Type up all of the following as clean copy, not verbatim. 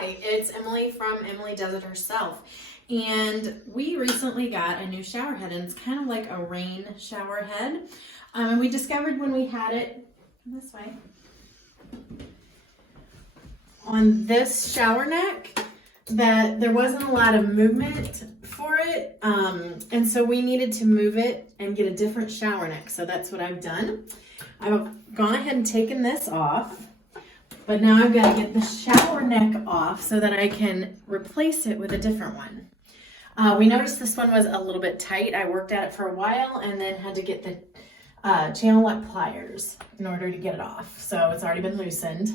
Hi, it's Emily from Emily Does It Herself. And we recently got a new shower head, and it's kind of like a rain shower head. And we discovered when we had it this way on this shower neck that there wasn't a lot of movement for it. And so we needed to move it and get a different shower neck. So that's what I've done. I've gone ahead and taken this off. But now I've got to get the shower neck off so that I can replace it with a different one. We noticed this one was a little bit tight. I worked at it for a while and then had to get the channel lock pliers in order to get it off. So it's already been loosened.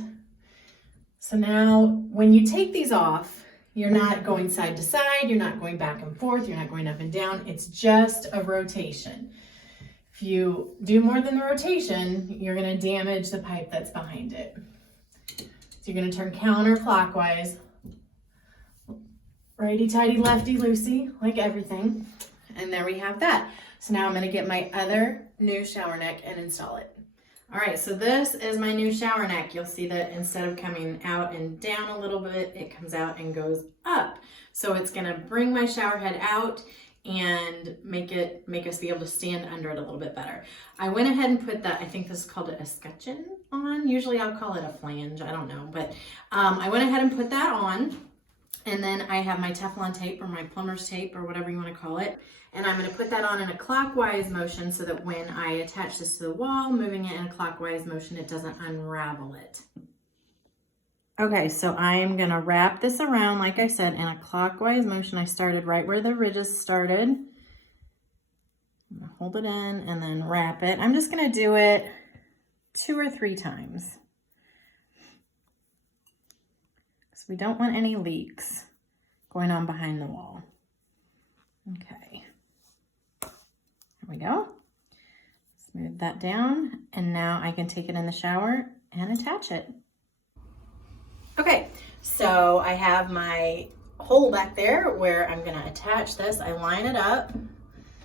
So now when you take these off, you're not going side to side, you're not going back and forth, you're not going up and down. It's just a rotation. If you do more than the rotation, you're going to damage the pipe that's behind it. So you're going to turn counterclockwise, righty-tighty, lefty-loosey, like everything. And there we have that. So now I'm going to get my other new shower neck and install it. All right, so this is my new shower neck. You'll see that instead of coming out and down a little bit, it comes out and goes up. So it's going to bring my shower head out and make us be able to stand under it a little bit better. I went ahead and put that, I think this is called a escutcheon on. Usually I'll call it a flange, I don't know. But I went ahead and put that on. And then I have my Teflon tape or my plumber's tape or whatever you want to call it. And I'm going to put that on in a clockwise motion so that when I attach this to the wall, moving it in a clockwise motion, it doesn't unravel it. Okay, so I'm going to wrap this around, like I said, in a clockwise motion. I started right where the ridges started. I'm going to hold it in and then wrap it. I'm just going to do it 2 or 3 times. So we don't want any leaks going on behind the wall. Okay, there we go. Smooth that down, and now I can take it in the shower and attach it. Okay, so I have my hole back there where I'm going to attach this. I line it up,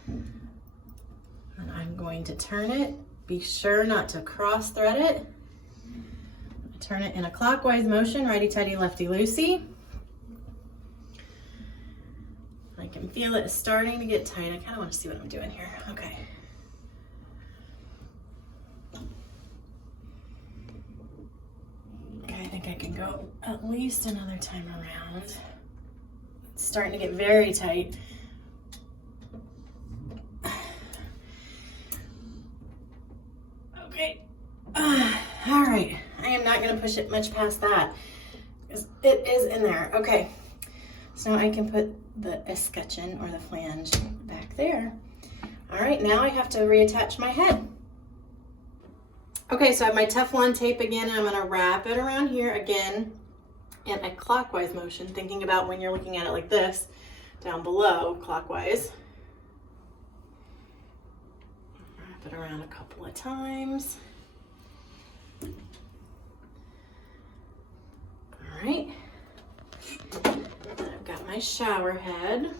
and I'm going to turn it. Be sure not to cross thread it. Turn it in a clockwise motion, righty-tighty, lefty-loosey. I can feel it starting to get tight. I kind of want to see what I'm doing here. Okay. Okay, I think I can go at least another time around. It's starting to get very tight. Okay. All right. I am not going to push it much past that because it is in there. Okay. So I can put the escutcheon or the flange back there. All right, now I have to reattach my head. Okay, so I have my Teflon tape again, and I'm gonna wrap it around here again in a clockwise motion, thinking about when you're looking at it like this, down below, clockwise. Wrap it around a couple of times. All right. I've got my shower head,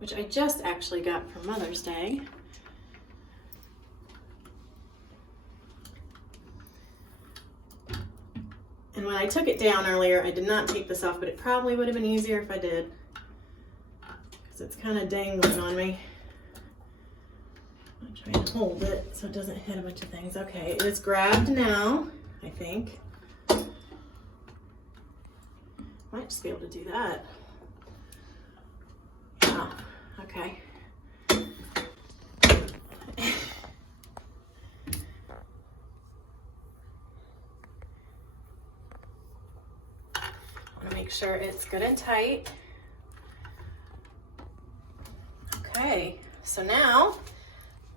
which I just actually got for Mother's Day. And when I took it down earlier, I did not take this off, but it probably would have been easier if I did, because it's kind of dangling on me. I'm trying to hold it so it doesn't hit a bunch of things. Okay, it is grabbed now, I think. Might just be able to do that. Oh, okay. I'm gonna make sure it's good and tight. Okay, so now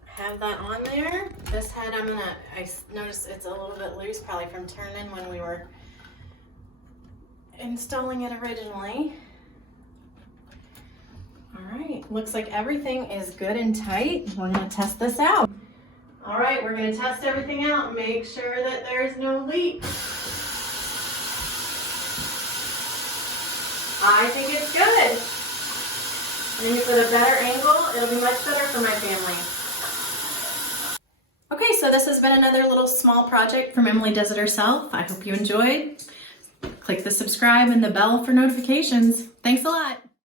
I have that on there. This head I noticed it's a little bit loose, probably from turning when we were installing it originally. All right, looks like everything is good and tight. We're gonna test this out. All right, we're gonna test everything out and make sure that there's no leak. I think it's good. I think at a better angle, it'll be much better for my family. Okay, so this has been another little small project from Emily Does It Herself. I hope you enjoyed. click the subscribe and the bell for notifications. Thanks a lot.